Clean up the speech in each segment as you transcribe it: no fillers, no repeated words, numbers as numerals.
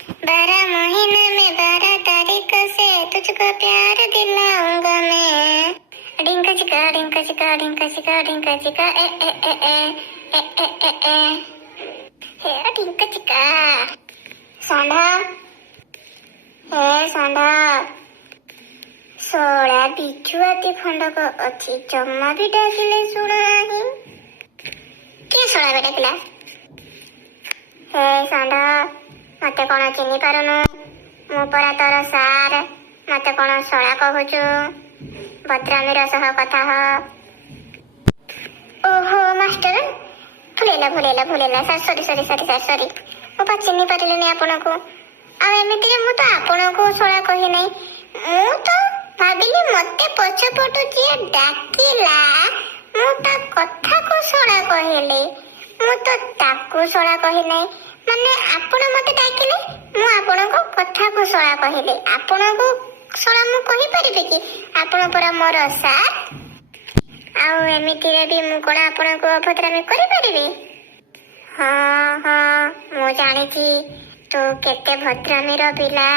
12 महीने में 12 तारीख से तुझको प्यार दिलाऊंगा मैं। डिंका चिका डिंका चिका डिंका चिका डिंका चिका ए ए ए ए ए ए ए ए हे डिंका चिका। सांडा हे सांडा 16 बिछुआती खंडक अच्छी जमा भी डाकिले शुणु नहीं। किए 16 भी डाकिला? हे सांडा मते कौन चिन्ह पारुनु? मु परा तोर सार मते कौन शला कहूचु? भद्रामीर सह कथा हो। ओहो मास्टर भूलेला सर सॉरी सर मु पा चिन्ह पारिलिनी आपन को। आ एमिति मु तो आपन को शला कहि नै। मु तो भाबिली मते पछपटु जे डाकिला मु ता कथा को शला कहिली। मु तो ताकू शला कहि नै। माने आपण मते डाकिले मु आपण को कथा को शला कहिली। आपण को शला मु कहि परिबे कि? आपण परा मोर सार। आउ एमिति रे भी मु कोन आपण को अभद्रामी करि परिबे? हां मु जानि छी तू केते भद्रामीर पिला।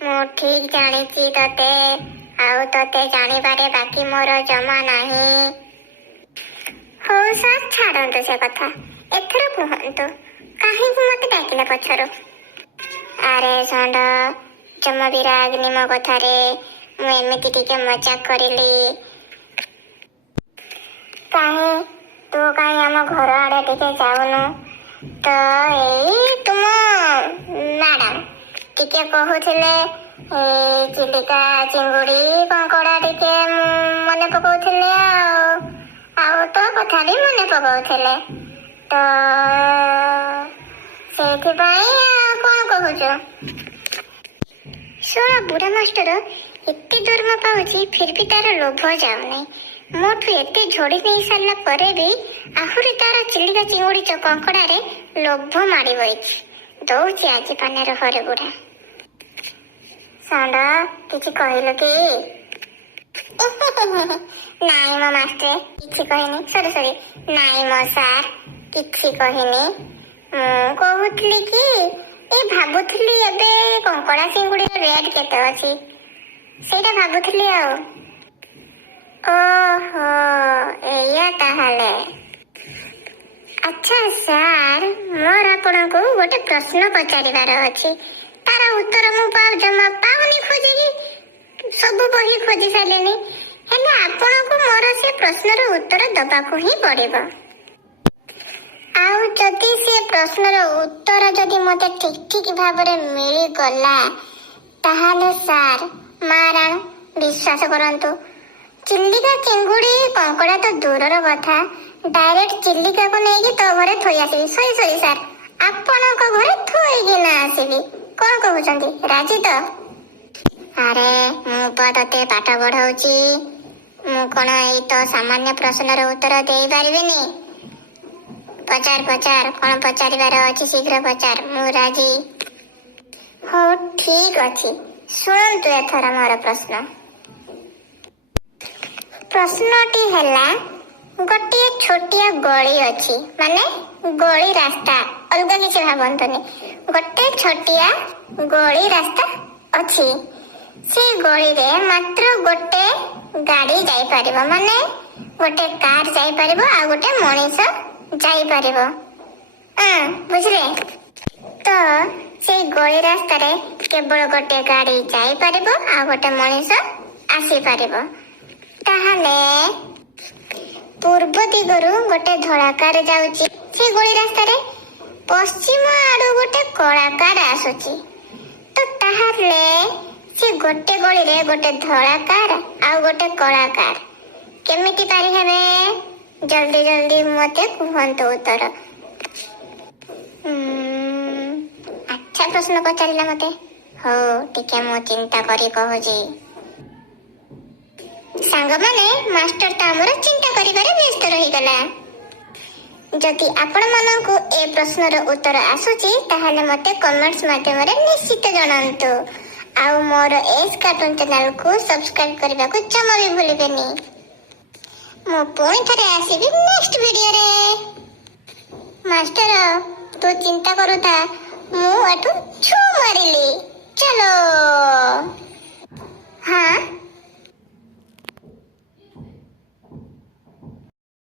मु ठीक जानि छी तते। आउ तते जानि बारे बाकी मोर जमा नाही। हो सर छाड़ंतु से कथा। एथरा कहंतु काहे मते डाकिला पछरो? अरे सांड जमा भी रागनी मो कथा रे। मु एमिति टिके मजाक करिली। काहे तू काहे हम घर आड़े टिके जाउनु? तो एई तुम मैडम टिके कहूथिले चिलिका चिंगुड़ी कंकड़ा टिके मने पकाउथिले। आउ तो कथा भी मने पकाउथिले। तो सेथिपाई कौन कहूचो? शोला बुढ़ा मास्टर एते दरमा पाउची फिर भी तार लोभ जाउनी। मोठू एते झोड़ी नहीं सारला परे भी आहुरी तार चिलिका चिंगुड़ी कंकड़ा रे लोभ मारी बइछि। दौची आज पाने हरे बुढ़ा। सांडा किछि कहिलो कि? नाई मो मास्टर किछि कहिनी। सॉरी नाई मो सार किछि कहिनी। कहूतली कि ए भाबुथली एबे कंकड़ा चिंगुड़ी रेट केते अछि सेटा भाबुथली। आ ओहो एया ताहाले। अच्छा सार मोर आपन को गोटे प्रश्न पचारिबार अछि। तारा उत्तर मु जमा पाउनी खोजी सब बही खोजी सालेनी। हेले आपन को मोर से प्रश्नर उत्तर दबाको ही पड़िबो। आउ जदि से प्रश्नर उत्तर जदि मते ठीक भाबरे मिली गला ताहाले सार माराण विश्वास करंतु चिल्लिका चिंगुड़ी कंकड़ा तो दूरर कथा डायरेक्ट चिल्लिका को नहीं कि तो घरे थोई आसीबी। सॉरी सार आपण को घरे थोई कि ना आसीबी। कोन कहउचंदी राजी तो? अरे मु पदते पाठ पढ़ाउची। मु कोन एई तो सामान्य प्रश्नर उत्तर देई पारिबिनी। पचार कौन पचारिबार अछि शीघ्र पचार। मु राजी। हो ठीक अछि सुनंतु एथरा मोर प्रश्न। प्रश्नटी हैला गोटे छोटिया गली अछि माने गली रास्ता अलगा किछि भाबंतनी। गोटे छोटिया गली रास्ता अछि। से गली रे मात्र गोटे गाड़ी जाई परिबो माने गोटे कार जाई परिबो आ गोटे मनीष जाई परिबो। बुझले? तो से गली रास्ता रे केवल गोटे गाड़ी जाई परिबो आ गोटे मनीष आसी परिबो। ताहाले पूर्व दिगरु गोटे धଳାकार जाउची। से गली रास्ता रे पश्चिम आडू गोटे कलाकार आसुची। तो ताहाले से गोटे गली रे गोटे धଳାकार आ गोटे कलाकार केमिति पारि हेबे? जल्दी मते कुहंतो उत्तर। अच्छा प्रश्न पचारिला मते। हो टिके मो चिंता करी कहूची। सांग माने मास्टर ता हमर चिंता करिबारे व्यस्त रही गला। जदि आपण माननकु ए प्रश्नर उत्तर आसुची ताहाले मते कमेंट्स माध्यम रे निश्चित जणांतु। आउ मोर एस कार्टून चैनल को सब्सक्राइब करबा को जमा भी भूलिबेनी। मो पुणी थरे आसीबी नेक्स्ट वीडियो रे। मास्टर तू चिंता करूथा मु ଏଠୁ ଛୁ ମାରିଲି।